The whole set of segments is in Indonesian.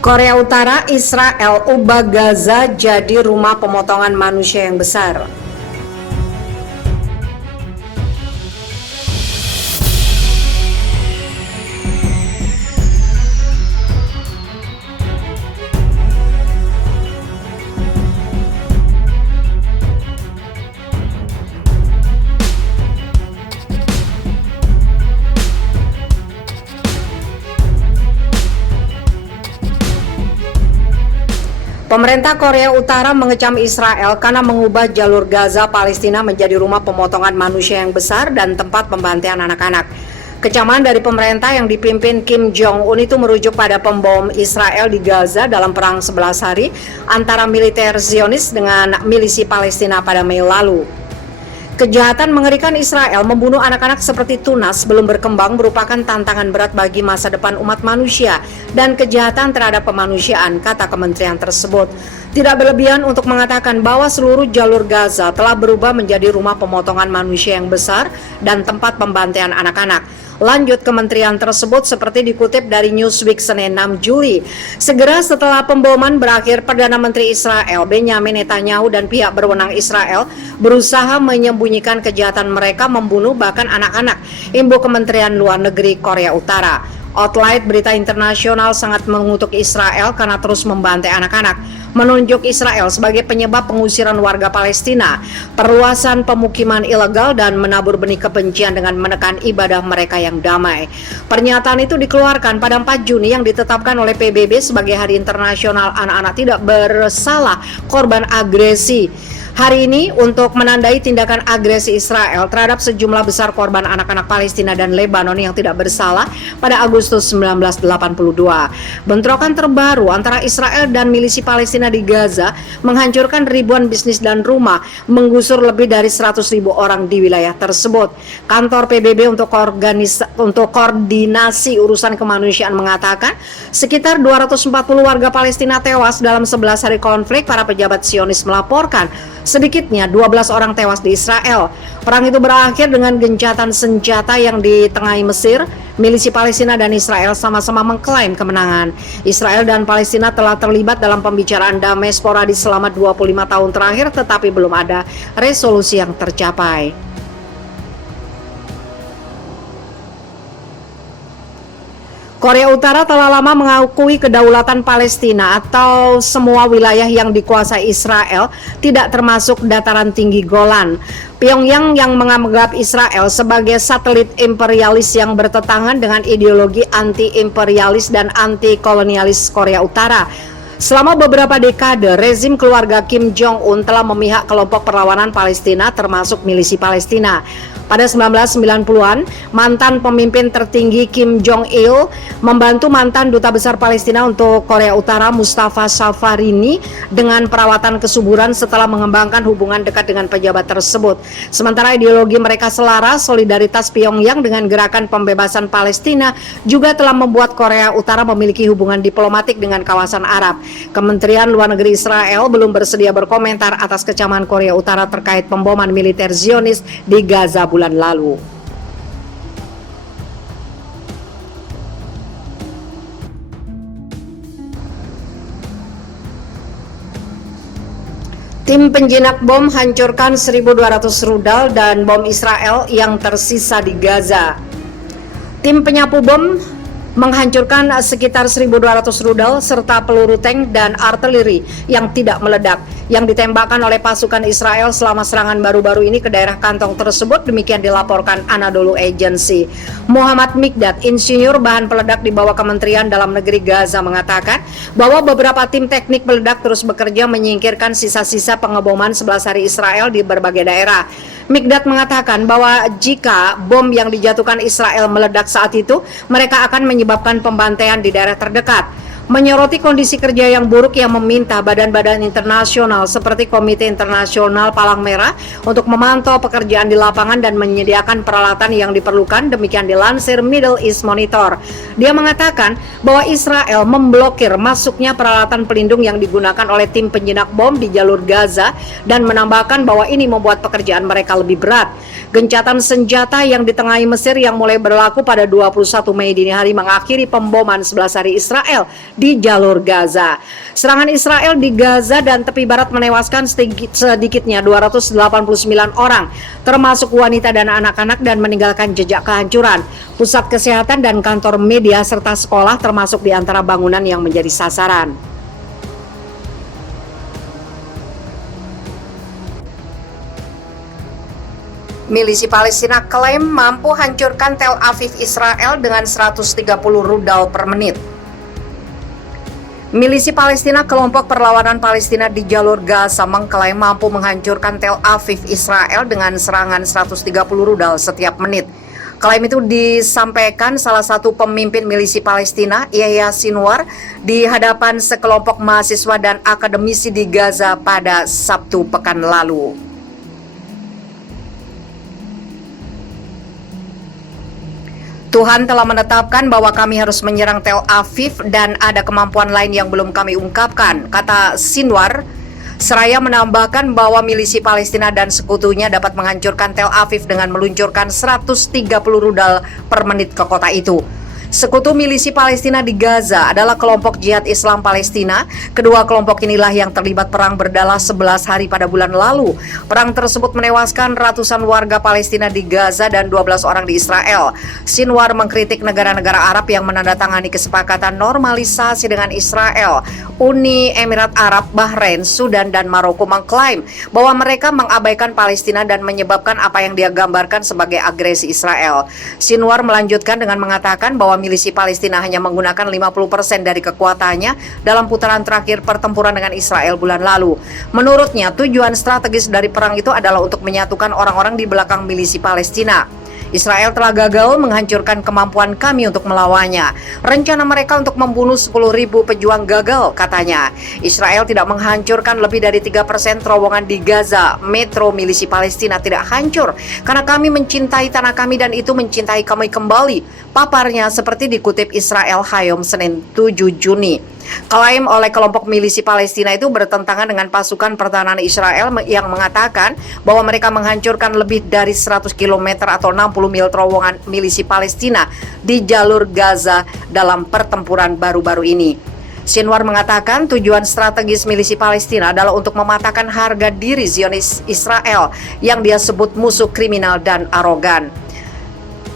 Korea Utara, Israel ubah Gaza jadi rumah pemotongan manusia yang besar. Pemerintah Korea Utara mengecam Israel karena mengubah jalur Gaza Palestina menjadi rumah pemotongan manusia yang besar dan tempat pembantaian anak-anak. Kecaman dari pemerintah yang dipimpin Kim Jong-un itu merujuk pada pembom Israel di Gaza dalam perang 11 hari antara militer Zionis dengan milisi Palestina pada Mei lalu. Kejahatan mengerikan Israel membunuh anak-anak seperti tunas belum berkembang merupakan tantangan berat bagi masa depan umat manusia dan kejahatan terhadap kemanusiaan, kata kementerian tersebut. Tidak berlebihan untuk mengatakan bahwa seluruh jalur Gaza telah berubah menjadi rumah pemotongan manusia yang besar dan tempat pembantaian anak-anak. Lanjut kementerian tersebut seperti dikutip dari Newsweek Senin 6 Juli. Segera setelah pemboman berakhir, Perdana Menteri Israel Benjamin Netanyahu dan pihak berwenang Israel berusaha menyembunyikan kejahatan mereka membunuh bahkan anak-anak, imbu Kementerian Luar Negeri Korea Utara. Outlet berita internasional sangat mengutuk Israel karena terus membantai anak-anak, menunjuk Israel sebagai penyebab pengusiran warga Palestina, perluasan pemukiman ilegal, dan menabur benih kebencian dengan menekan ibadah mereka yang damai. Pernyataan itu dikeluarkan pada 4 Juni yang ditetapkan oleh PBB sebagai Hari Internasional Anak-anak Tidak Bersalah Korban Agresi. Hari ini untuk menandai tindakan agresi Israel terhadap sejumlah besar korban anak-anak Palestina dan Lebanon yang tidak bersalah pada Agustus 1982. Bentrokan terbaru antara Israel dan milisi Palestina di Gaza menghancurkan ribuan bisnis dan rumah, menggusur lebih dari 100.000 orang di wilayah tersebut. Kantor PBB untuk koordinasi urusan kemanusiaan mengatakan sekitar 240 warga Palestina tewas dalam 11 hari konflik. Para pejabat Zionis melaporkan sedikitnya 12 orang tewas di Israel. Perang itu berakhir dengan gencatan senjata yang ditengahi Mesir. Milisi Palestina dan Israel sama-sama mengklaim kemenangan. Israel dan Palestina telah terlibat dalam pembicaraan damai sporadis selama 25 tahun terakhir, tetapi belum ada resolusi yang tercapai. Korea Utara telah lama mengakui kedaulatan Palestina atau semua wilayah yang dikuasai Israel, tidak termasuk dataran tinggi Golan. Pyongyang yang menganggap Israel sebagai satelit imperialis yang bertentangan dengan ideologi anti-imperialis dan anti-kolonialis Korea Utara. Selama beberapa dekade, rezim keluarga Kim Jong-un telah memihak kelompok perlawanan Palestina termasuk milisi Palestina. Pada 1990-an, mantan pemimpin tertinggi Kim Jong-il membantu mantan duta besar Palestina untuk Korea Utara Mustafa Safarini dengan perawatan kesuburan setelah mengembangkan hubungan dekat dengan pejabat tersebut. Sementara ideologi mereka selaras, solidaritas Pyongyang dengan gerakan pembebasan Palestina juga telah membuat Korea Utara memiliki hubungan diplomatik dengan kawasan Arab. Kementerian Luar Negeri Israel belum bersedia berkomentar atas kecaman Korea Utara terkait pemboman militer Zionis di Gaza bulan lalu. Tim penjinak bom hancurkan 1.200 rudal dan bom Israel yang tersisa di Gaza. Tim penyapu bom menghancurkan sekitar 1.200 rudal serta peluru tank dan artileri yang tidak meledak yang ditembakkan oleh pasukan Israel selama serangan baru-baru ini ke daerah kantong tersebut. Demikian dilaporkan Anadolu Agency. Muhammad Mikdad, insinyur bahan peledak di bawah Kementerian Dalam Negeri Gaza, mengatakan bahwa beberapa tim teknik peledak terus bekerja menyingkirkan sisa-sisa pengeboman 11 hari Israel di berbagai daerah. Mikdad mengatakan bahwa jika bom yang dijatuhkan Israel meledak saat itu, mereka akan menyebabkan pembantaian di daerah terdekat. Menyoroti kondisi kerja yang buruk, yang meminta badan-badan internasional seperti Komite Internasional Palang Merah untuk memantau pekerjaan di lapangan dan menyediakan peralatan yang diperlukan. Demikian dilansir Middle East Monitor. Dia mengatakan bahwa Israel memblokir masuknya peralatan pelindung yang digunakan oleh tim penjinak bom di jalur Gaza dan menambahkan bahwa ini membuat pekerjaan mereka lebih berat. Gencatan senjata yang ditengahi Mesir yang mulai berlaku pada 21 Mei dini hari mengakhiri pemboman 11 hari Israel di jalur Gaza. Serangan Israel di Gaza dan tepi barat menewaskan sedikitnya 289 orang, termasuk wanita dan anak-anak, dan meninggalkan jejak kehancuran. Pusat kesehatan dan kantor media serta sekolah termasuk di antara bangunan yang menjadi sasaran. Milisi Palestina klaim mampu hancurkan Tel Aviv Israel dengan 130 rudal per menit. Milisi Palestina, kelompok perlawanan Palestina di jalur Gaza, mengklaim mampu menghancurkan Tel Aviv Israel dengan serangan 130 rudal setiap menit. Klaim itu disampaikan salah satu pemimpin milisi Palestina, Yahya Sinwar, di hadapan sekelompok mahasiswa dan akademisi di Gaza pada Sabtu pekan lalu. Tuhan telah menetapkan bahwa kami harus menyerang Tel Aviv dan ada kemampuan lain yang belum kami ungkapkan, kata Sinwar. Seraya menambahkan bahwa milisi Palestina dan sekutunya dapat menghancurkan Tel Aviv dengan meluncurkan 130 rudal per menit ke kota itu. Sekutu milisi Palestina di Gaza adalah kelompok Jihad Islam Palestina. Kedua kelompok inilah yang terlibat perang berdarah 11 hari pada bulan lalu. Perang tersebut menewaskan ratusan warga Palestina di Gaza dan 12 orang di Israel. Sinwar mengkritik negara-negara Arab yang menandatangani kesepakatan normalisasi dengan Israel. Uni Emirat Arab, Bahrain, Sudan, dan Maroko mengklaim bahwa mereka mengabaikan Palestina dan menyebabkan apa yang dia gambarkan sebagai agresi Israel. Sinwar melanjutkan dengan mengatakan bahwa milisi Palestina hanya menggunakan 50% dari kekuatannya dalam putaran terakhir pertempuran dengan Israel bulan lalu. Menurutnya, tujuan strategis dari perang itu adalah untuk menyatukan orang-orang di belakang milisi Palestina. Israel telah gagal menghancurkan kemampuan kami untuk melawannya. Rencana mereka untuk membunuh 10.000 pejuang gagal, katanya. Israel tidak menghancurkan lebih dari 3% terowongan di Gaza. Metro milisi Palestina tidak hancur karena kami mencintai tanah kami dan itu mencintai kami kembali, paparnya seperti dikutip Israel Hayom Senin 7 Juni. Klaim oleh kelompok milisi Palestina itu bertentangan dengan pasukan pertahanan Israel yang mengatakan bahwa mereka menghancurkan lebih dari 100 km atau 60 mil terowongan milisi Palestina di jalur Gaza dalam pertempuran baru-baru ini. Sinwar mengatakan tujuan strategis milisi Palestina adalah untuk mematahkan harga diri Zionis Israel yang dia sebut musuh kriminal dan arogan.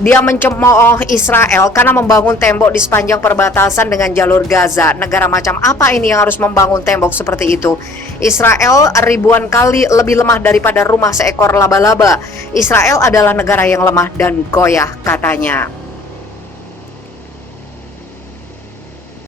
Dia mencemooh Israel karena membangun tembok di sepanjang perbatasan dengan jalur Gaza. Negara macam apa ini yang harus membangun tembok seperti itu? Israel ribuan kali lebih lemah daripada rumah seekor laba-laba. Israel adalah negara yang lemah dan goyah, katanya.